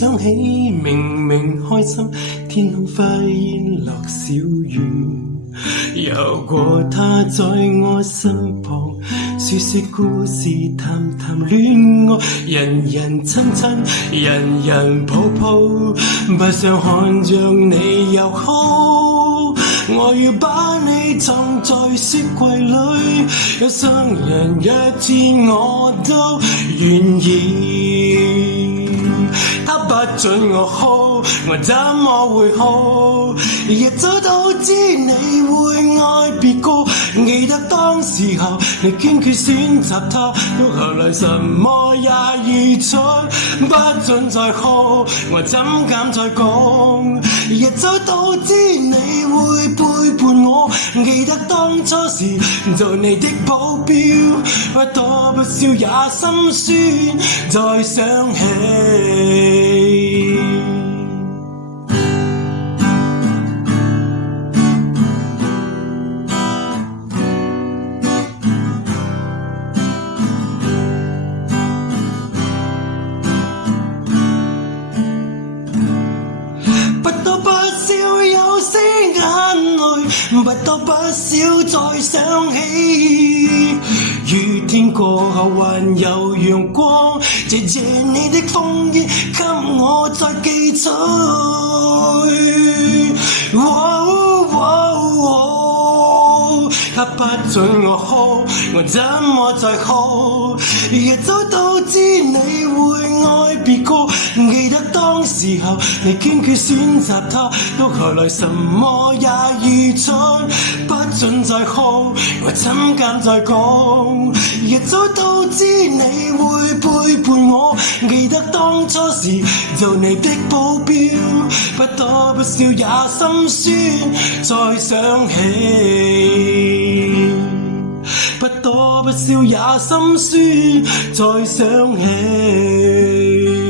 想起明明開心，天空忽然落小雨。有過他在我身旁，說說故事，談談戀愛，人人親親，人人抱抱，不想看着你又哭。我要把你藏在雪櫃裏，有生人一天我都願意。他不准我哭，我怎麼會哭？一早都知你會愛別個，記得當時候你堅決選擇他，到後來什麼也已出，不准再哭，我怎敢再講？一早都知你會背叛我，記得當初時做你的保鏢，不多不少也心酸，再想起。不多不少有些眼淚，不多不少再想起。雨天過後還有陽光，謝謝你的風衣給我再記取。他不准我哭，我怎麼再哭？一早都知你會愛別個，記得當時候你堅決選擇他，到後來什麼也已出，不准再哭，我怎敢再講？一早都知你會背叛我，記得當初時做你的保鏢，不多不少也心酸，再想起。不多不少也心酸，再想起。